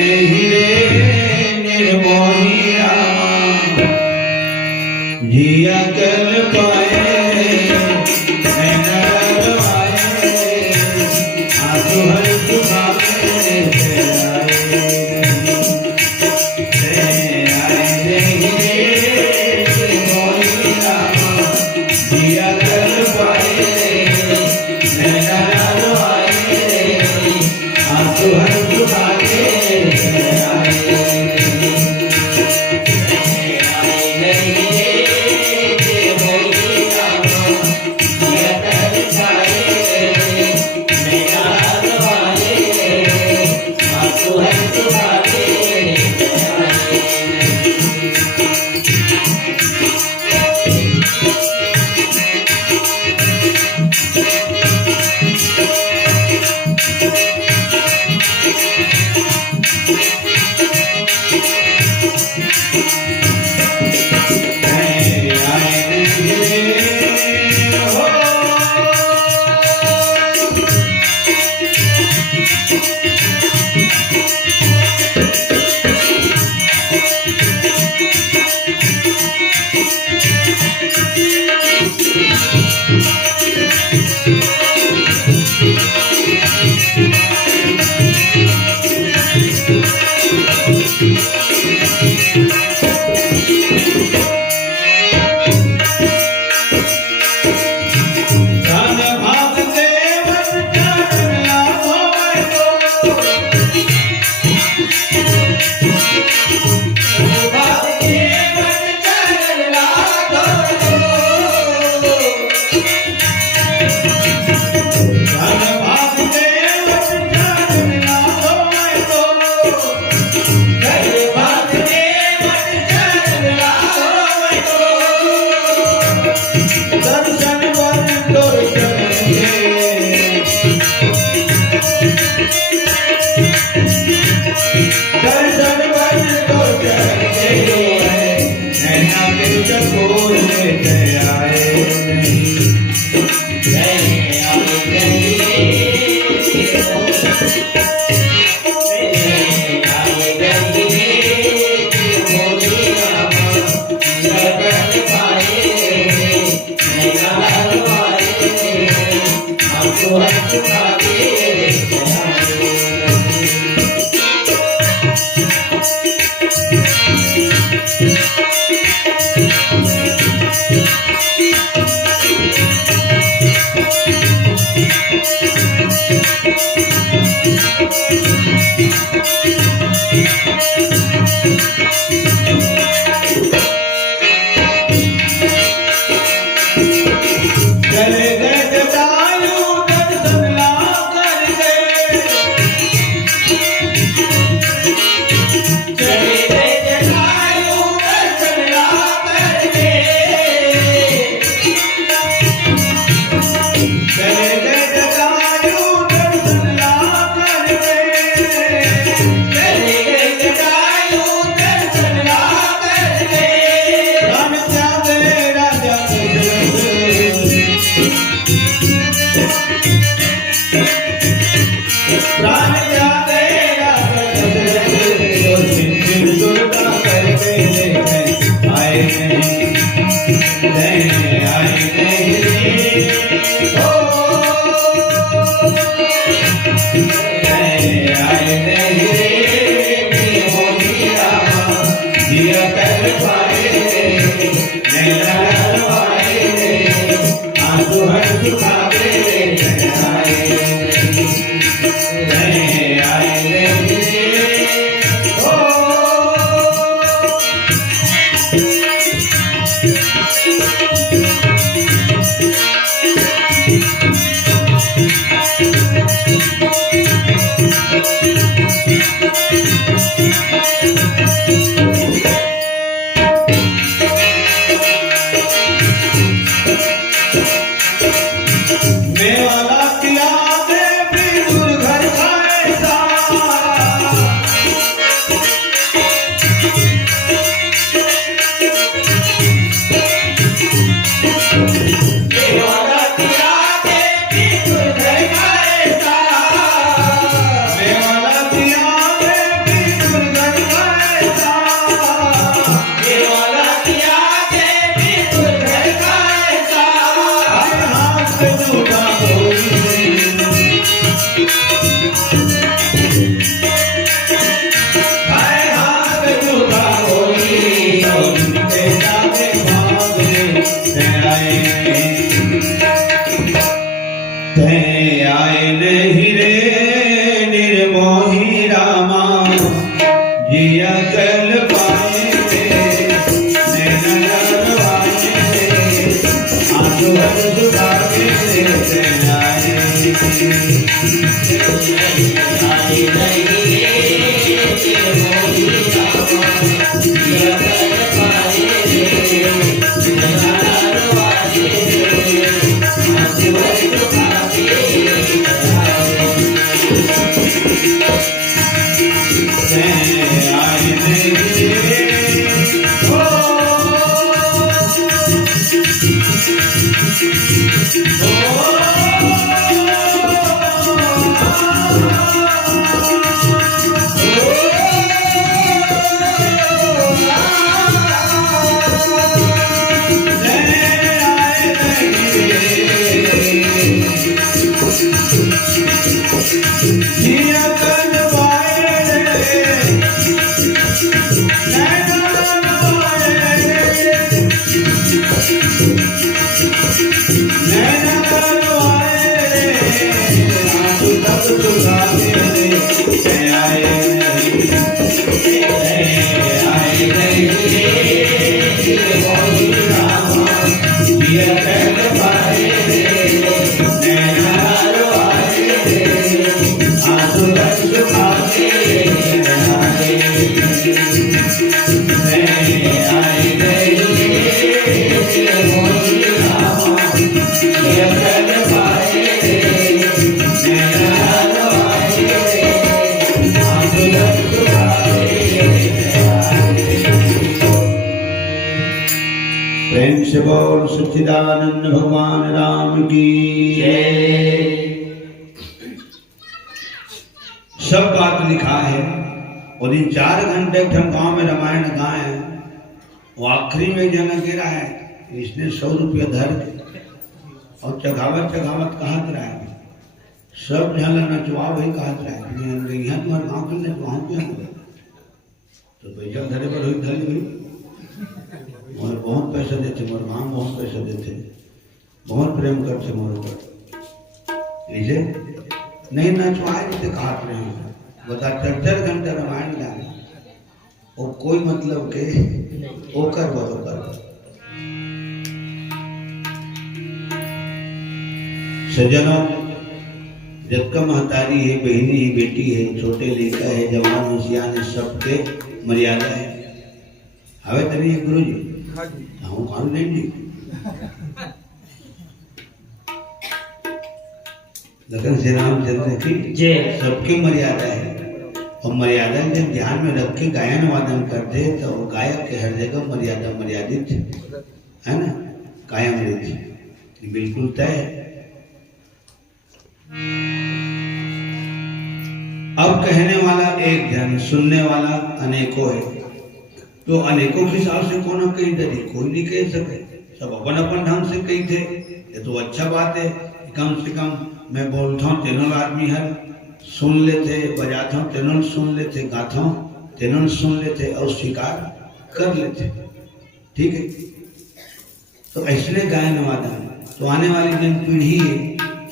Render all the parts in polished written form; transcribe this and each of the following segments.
नहीं रे निर्मोही रामा जिया कर पाए मैं नर आए आंसू हर सुखाए आए नहीं रे निर्मोही रामा जिया कर पाए मैं नर आए आंसू हर सुखाए आए नहीं रे निर्मोही रामा जिया कल पाए रे नैना नरवाए रे आंसू सुखावे रे आए नहीं रे निर्मोही रामा जिया कल पाए रे नैना नरवाए रे आंसू सुखावे प्रेम से बोल सच्चिदानंद भगवान राम की जय। सब बात लिखा है और इन 4 घंटे हम गांव में रामायण गाए, वो आखिरी में जना गिरा है, इसने 100 रुपया धर और चघावत कहत रहा है, सब झल नचवा वही कहत रहा है, यहाँ तुम्हारे गाँव के नचवाओ क्या तो पैसा धरे पर हुई धरी हुई और बहुत पैसा देते मोर गाँव, बहुत पैसा देते, बहुत प्रेम करते मोर ऊपर, इसे नहीं नचवाए तो काट रहे हैं। बता 4 घंटे रामायण गाना और कोई मतलब के ओकर बदोकर सज्जनों, जबका महतारी है, बहनी है, बेटी है, छोटे लड़का है, जवान होशियार है, सबके मर्यादा है। हवे तभी गुरु जी हूँ कौन नहीं जी लेकिन श्री रामचंद्र की जय। सबकी मर्यादा है और मर्यादा जब ध्यान में रख के गायन वादन करते तो वो गायक के हर जगह मर्यादा मर्यादित है ना, कायम रहती, बिल्कुल तय है। अब कहने वाला एक जन, सुनने वाला अनेकों है, तो अनेकों के हिसाब से कौन कही दे, कोई नहीं कह सके, सब अपन अपन ढंग से कही थे। ये तो अच्छा बात है, कम से कम मैं बोलता हूँ तेनों आदमी हर सुन लेते, बजाता हूँ तेनों सुन लेते, गाता हूँ तेनों सुन लेते और स्वीकार कर लेते, ठीक है। तो इसलिए गायन वादन तो आने वाली जन पीढ़ी है,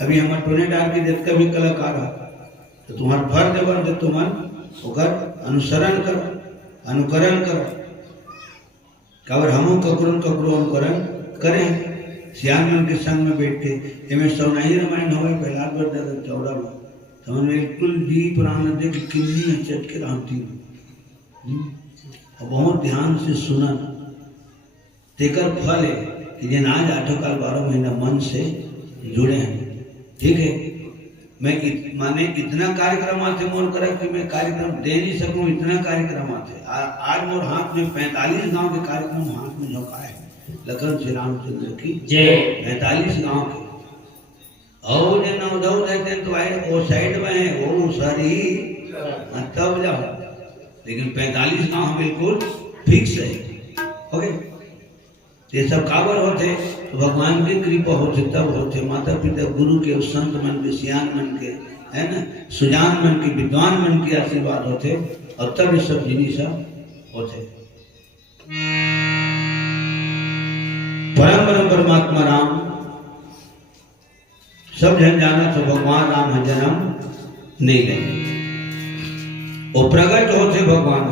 अभी हमारे टोने डाल के देख भी कलाकार है, तो तुम्हारा फर्ज बन तुम ओकर अनुसरण करो, अनुकरण करो, काबर हम ककरो अनुकरण करें। श्याम मन के संग में बैठ के एवं सौनाही रामायण हो गए पहला बार 14 में, तो हमने बिल्कुल जी पुराण दे कि किन्नी चट के रहती और बहुत ध्यान से सुना, तेकर फल है कि जिन आज 8 काल 12 महीना मन से जुड़े हैं, ठीक है। मैं माने इतना कार्यक्रम आते मोर करा कि मैं कार्यक्रम दे नहीं सकूं, इतना कार्यक्रम आते। आज मोर हाथ में 45 गांव के कार्यक्रम हाथ में झोंका है, लखन श्री रामचंद्र की जय। 45 गांव के और जो नवदौ रहते तो आए वो साइड में है, वो सारी तब जाओ, लेकिन 45 गांव बिल्कुल फिक्स है, ओके। ये सब काबर होते तो भगवान की कृपा होते, तब होते माता पिता गुरु के संत मन के सियान मन के है ना, सुजान मन के विद्वान मन के आशीर्वाद होते और तब ये सब जिनिस होते। परम परमात्मा राम सब जन जाना तो भगवान राम है जन्म नहीं लेंगे, वो प्रकट होते भगवान।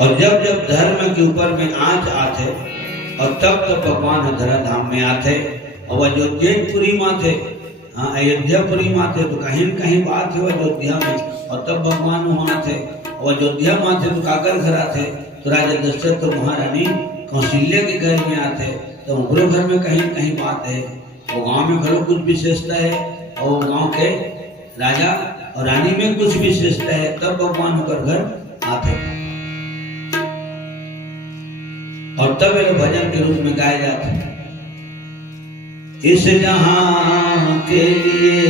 और जब जब धर्म के ऊपर में आंच आते और तब तब भगवान धरा धाम में आते और अयोध्यापुरी माथे, हाँ अयोध्यापुरी माथे तो कहीं न कहीं बात है अयोध्या में, और तब भगवान वहां थे और अयोध्या माथे तो काकर घर आते तो राजा दशरथ तो महारानी कौशल्या के घर में आते, तो उनके घर में कहीं न कहीं बात है। वो गांव में घरों कुछ विशेषता है और गांव के राजा और रानी में कुछ विशेषता है, तब भगवान होकर घर आते और तब ये भजन के रूप में गाए जाते। इस जहां के लिए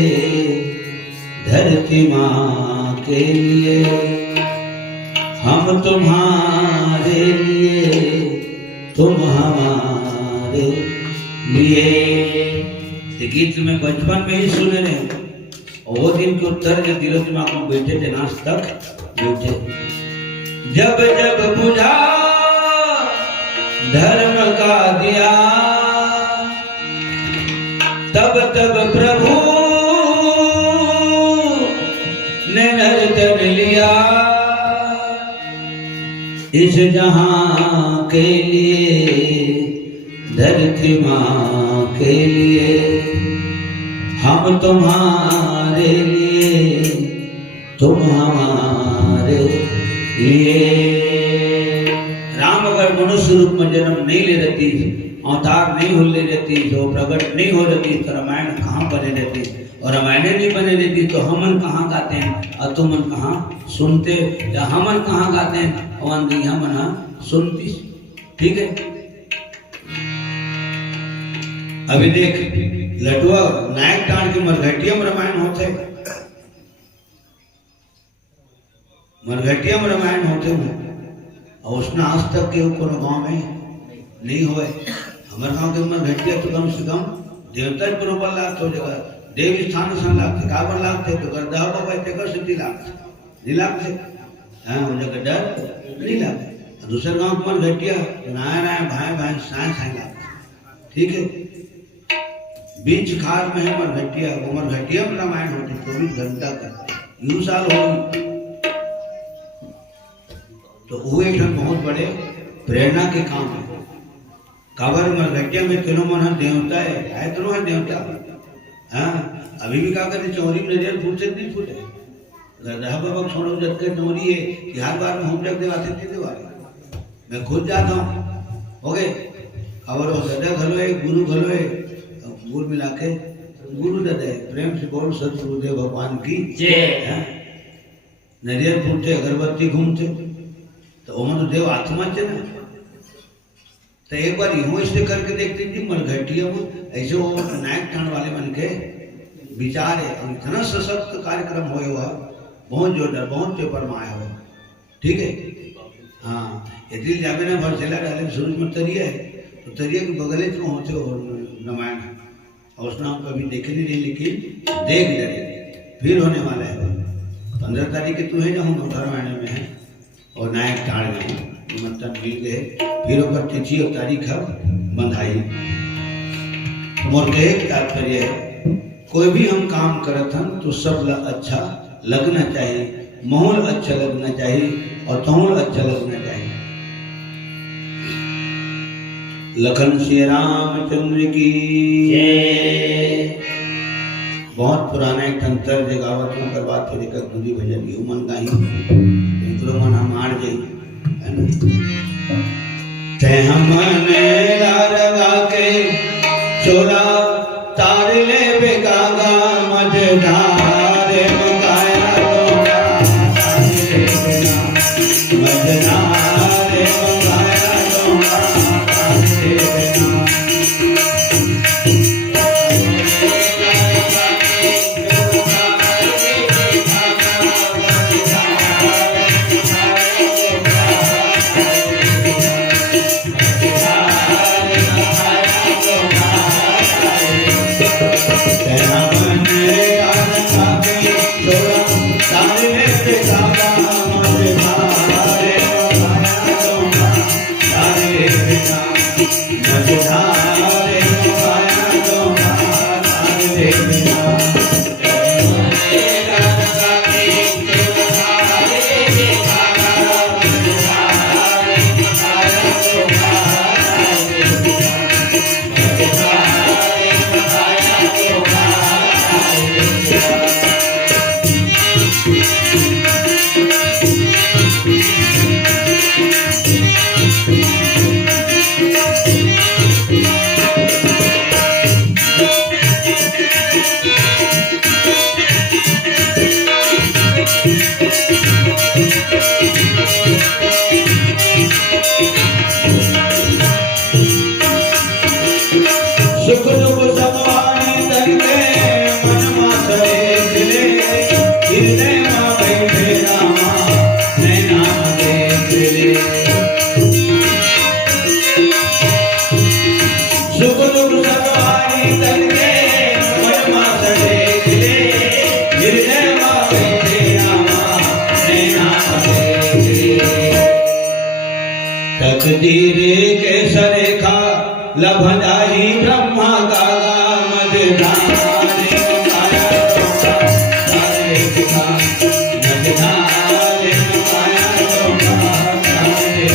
धरती मां के लिए हम तुम्हारे लिए तुम हमारे लिए। गीत में बचपन में ही सुने रहे और वो दिन के उत्तर के दिलों में आप बैठे थे नाच तक बैठे। जब जब बुझा धर्म का दिया तब तब प्रभु ने नर्तन लिया। इस जहां के लिए धरती मां के लिए हम तुम्हारे लिए तुम हमारे लिए। राम अगर मनुष्य रूप में जन्म नहीं ले रहती, अवतार नहीं हो ले रहती, जो प्रकट नहीं हो रहती तो रामायण कहाँ बने रहती, और रामायण नहीं बने रहती तो हमन कहाँ गाते हैं और तुमन कहाँ सुनते, या हमन कहाँ गाते हैं और हमन सुनती। ठीक है, अभी देख लटुआ नायक टाण के मरघटिया में रामायण होते, मरघटिया में रामायण होते हैं और उसने आज तक के कोनो गांव में नहीं हुए। हमारे गांव के मरघटिया तो कम से कम देवता बरोबर लागते, जगह देव स्थान सन लागते, काबर लागते तो गर्दा बाबा तेकर सिद्धि लागते नहीं लागते, हाँ वो जगह डर नहीं लागते। दूसरे गांव के मरघटिया नाया नाया भाई भाई साए साए लागते। ठीक है, बीच खार में है मरघटिया, वो मरघटिया में रामायण होती 24 घंटा का, यूं साल हो तो वो एक बहुत बड़े प्रेरणा के काम है। काबर मरघटिया में तीनों मन देवता है तीनों है देवता। हाँ अभी भी क्या करते चौरी में नजर फूटे नहीं फूटे, गधा बाबा छोड़ो जब के चौरी है कि हर बार में हम जब देवाते थे देवारे, मैं खुद जाता हूँ हो गए। खबर हो गधा घलो है गुरु घलो है, गुरु मिला के गुरु दे प्रेम से बोल सतगुरुदेव भगवान की जय। नरियर फूटते अगरबत्ती घूमते तो वो तो देव आत्मा चे ना। तो एक बार यूं इसलिए करके देखते थी मरघटिया में ऐसे वो नायक टाण वाले मन के विचार है, और इतना सशक्त कार्यक्रम हुए हुआ बहुत जोरदार, बहुत पेपर में आया हुआ। ठीक है, हाँ यदि जावे ना भरसेला डाले सूरज में तरिया है तो तरिया के बगले में होते हो रामायण, और उसने हम कभी देखे नहीं लेकिन देख जाए फिर होने वाला है। 15 तारीख के तू है ना हम रामायण में है और नायक टाण में निमंत्रण मिल गए, फिर ओकर तिथि और तारीख बंधाई। मोर के एक तात्पर्य है कोई भी हम काम करत हन तो सब अच्छा लगना चाहिए, माहौल अच्छा लगना चाहिए और तौल अच्छा लगना चाहिए। लखन श्री रामचंद्र की जय। बहुत पुराना एक तंत्र जगावत में करवा थोड़ी का दूरी भजन यू मन गाई इनको मन हम आड़ जाई है ना। ते हमने लगा के चोला तार ले बेगागा मझधारे मगाया लोगा मझधारे मगाया लोगा। तकदीर के सरेखा लभदाई ब्रह्मा गागा मझधारे माया डोका सारे पिता मझधारे माया डोका सारे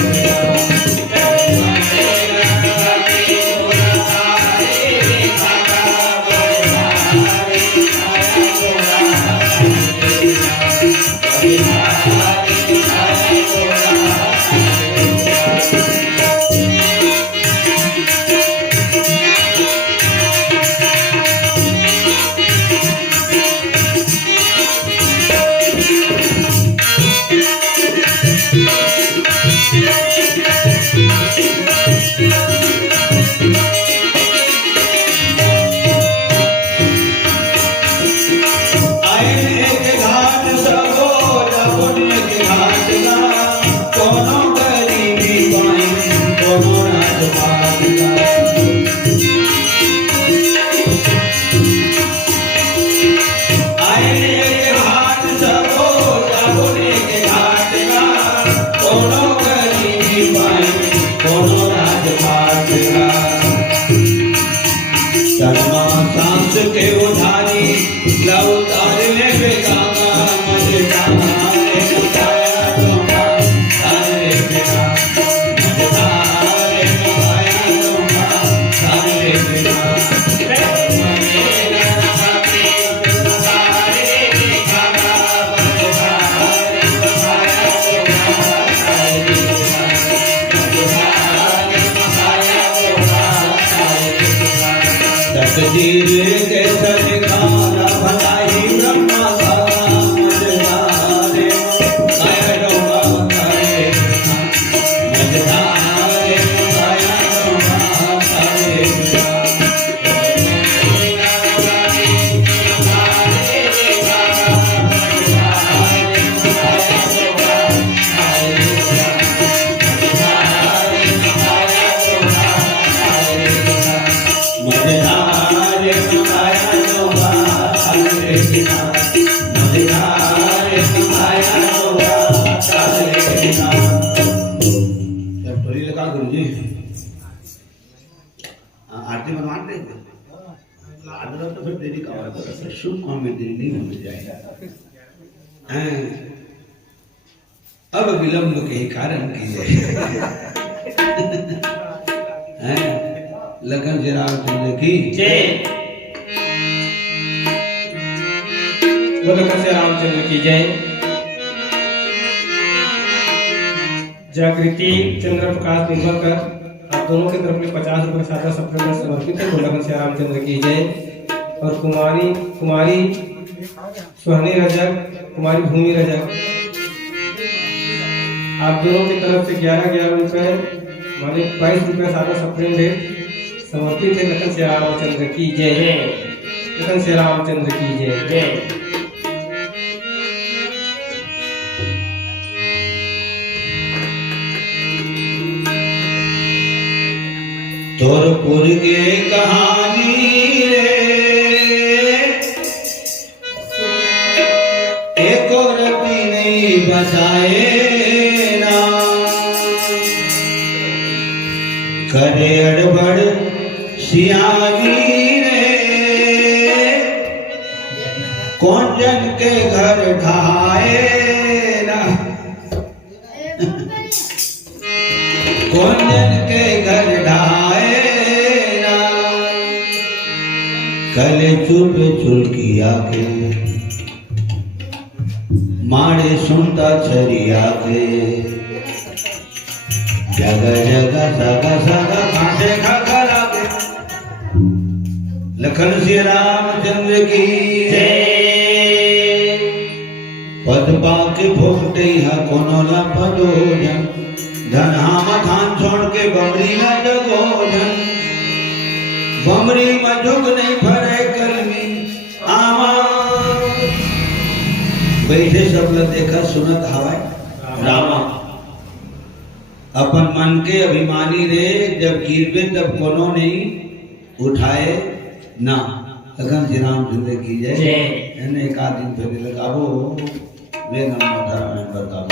के उधारी लौटार ले बेगाना मझधारे माया डोका सारे पिता मझधारे माया डोका सारे पिता तकदीर के सरेखा भलाई ब्रह्मा गागा मझधारे माया डोका सारे मझधारे माया डोका सारे आरती बनवाते आदर तो फिर देरी का शुभ काम में देरी नहीं होनी चाहिए। अब विलंब के कारण की जय लखन श्री रामचंद्र की जय। लखन श्री रामचंद्र की जय। जागृति चंद्र प्रकाश निम्बलकर आप दोनों की तरफ में 50 रुपए सादा सप्लीमेंट समर्पित है। लखन श्री रामचंद्र की जय। और कुमारी सुहानी रजक, कुमारी भूमि रजक आप दोनों की तरफ से 11 रुपए माने 22 रुपए सादा सप्लीमेंट समर्पित है। लखन श्री रामचंद्र की जय। लखन श्री रामचंद्र की जय। तोरपुर के कहानी रे एक रति नहीं बचाए ना करे अड़बड़ सियानी रे कौन जन के घर ढाए ना कौन जन के घर ढाए कल चुप चुलकिया के माड़े सुनता छरिया के जगह जगह सगा सगा खाते खखरा के। लखन श्री रामचंद्र की जय। पद पाके भोगते हा कोनो ला पदोजन धन हाम थान छोड़ के बमरी न जगोजन बमरी में जुग नहीं भरे कलमी आमा बैठे सब लोग देखा सुनत हवाए रामा अपन मन के अभिमानी रे जब गिरबे तब कोनो नहीं उठाए ना। लखन श्री रामचंद्र की जय। एक आध दिन फिर लगाबो वे नंबर धर्म में बताओ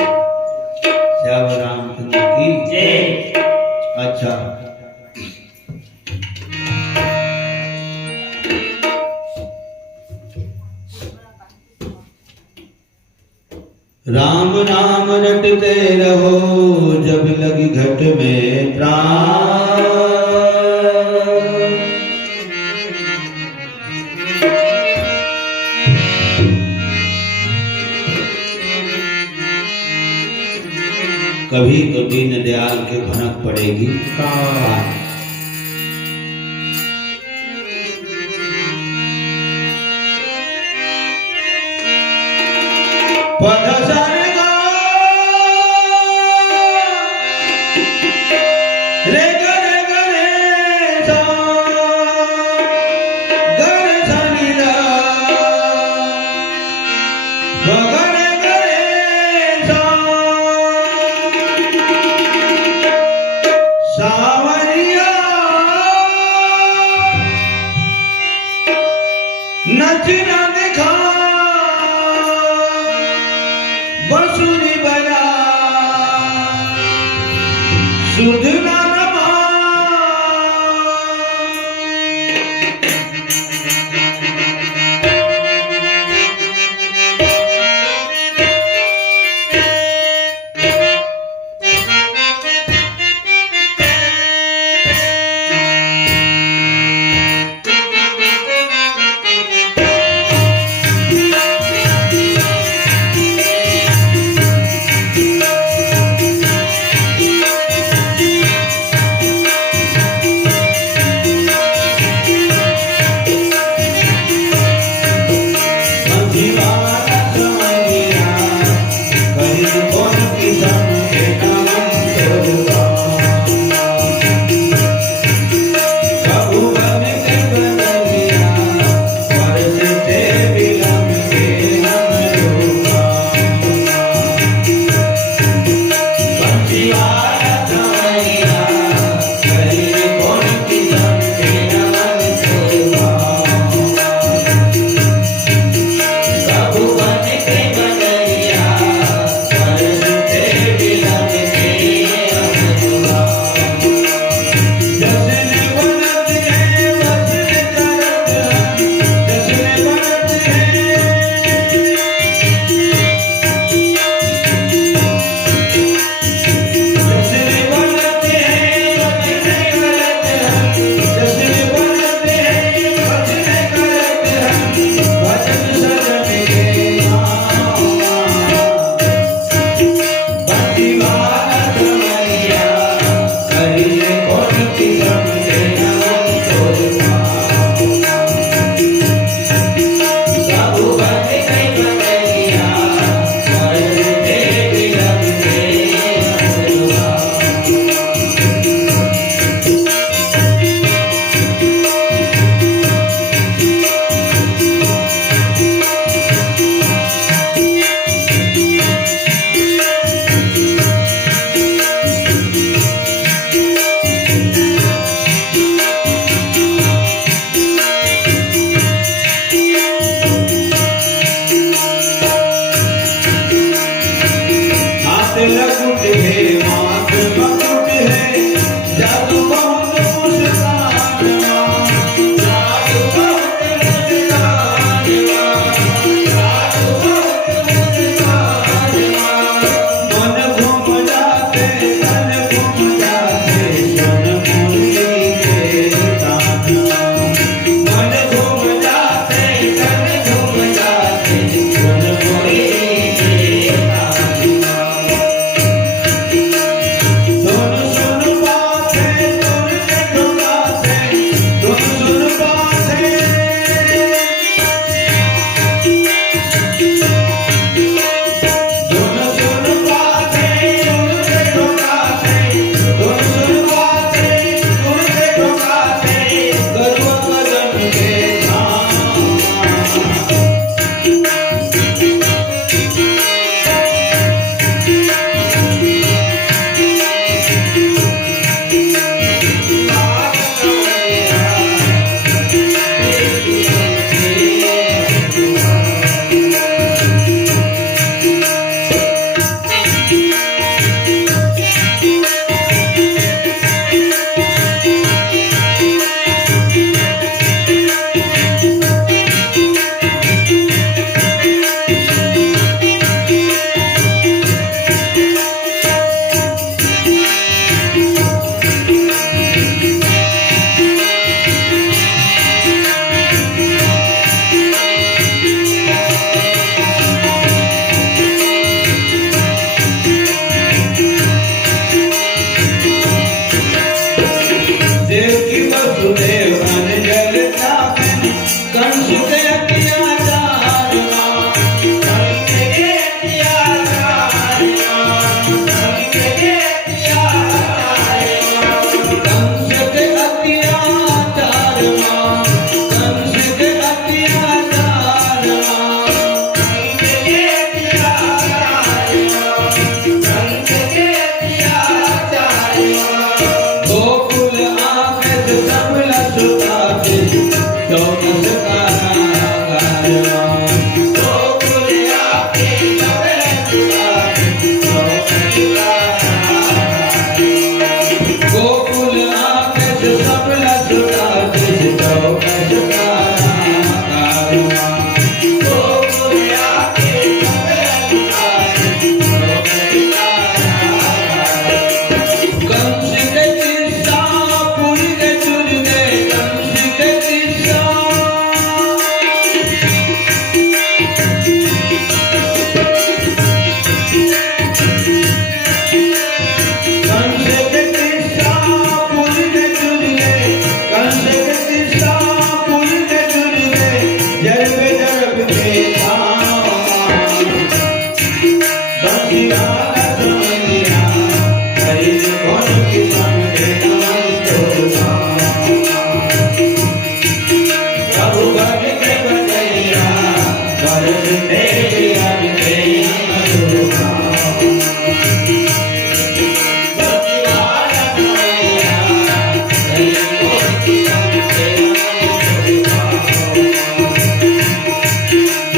श्याम रामचंद्र की जय। अच्छा, राम नाम रटते रहो जब लगी घट में प्राण। कभी तो दीन दयाल के भनक पड़ेगी। पद सरगा रे गरे गरे सा गर सनि ला गरे गरे सा सावरिया नच न दिखा बंसुरी बजा सुध ना रमा। कंस के किस्सा पुर के चुर गए, कंस के किस्सा कंस के किस्सा पुर के चुर गए, कंस के किस्सा पुर के चुर गए, जरब जरब के बंसीवाला समझिया हरि कौन किसान के नमन तोड़ा, प्रभु भज के बजैया बरस तेरी हर के अनुरूपा, बंसीवाला समझिया हरि कौन किसान के नमन तोड़ा,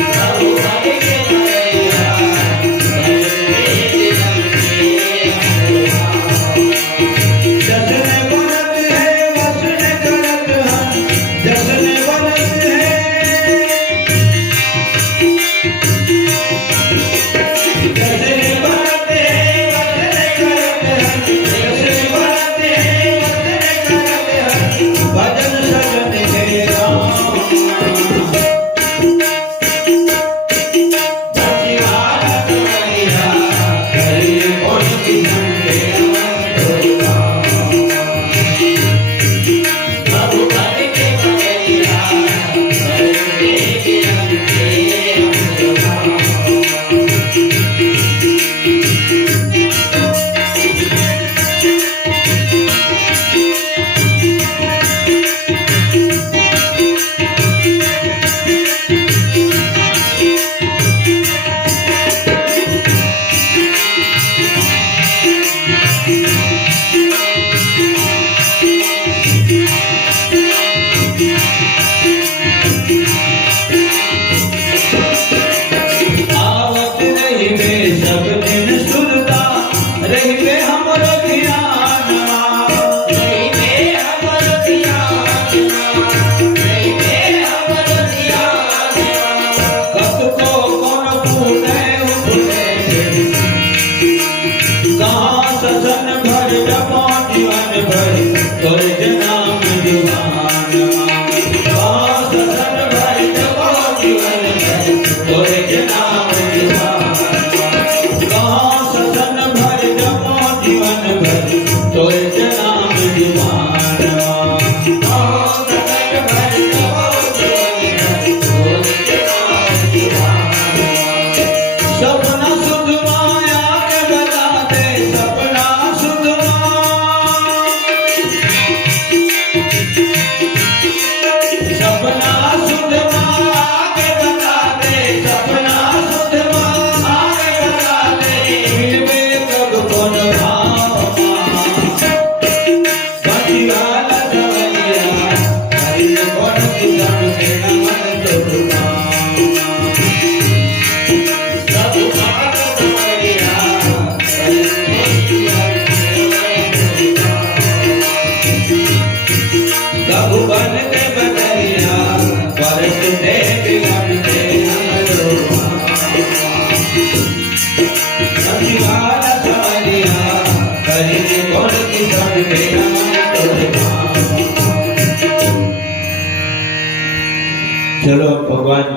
प्रभु भज के बजैया जसने बनत है वसने करत हम, जसने बनत है जसने बनत है वसने करत हम, जसने बनत है वसने करत हम, भजन सजन के राम बंसीवाला समझिया हरि कौन किसान के नमन तोड़ा, प्रभु भज के बजैया बरस तेरी हर के अनुरूपा। आवत रही वे सब दिन सुनता रही वे हमरो ध्यानवा, रही वे हमरो ध्यानवा, रही वे हमरो ध्यानवा, कब को कौन पूने उठे कहाँ ससन भर जपा जीवन भर तोरे नाम जुबानवा, कहाँ ससन भर जपा जीवन भर तोरे नाम जुबानवा, कहाँ ससन भर जपा जीवन भर तोरे नाम जुबानवा, कहाँ ससन भर जपा जीवन भर तोरे नाम जुबानवा। सपना सुध माया के बता दे, सपना सुध सपना सुध माया के बता दे, सपना सुध माया के बता दे, मिलवे कब कौन भाव बंसीवाला समझिया हरि कौन किसान के नमन तोड़ा, प्रभु भज के बजैया बरस तेरी हर के अनुरूपा, प्रभु भज के बजैया बरस तेरी हर के अनुरूपा, बंसीवाला समझिया हरि कौन किसान के नमन तोड़ा। चलो भगवान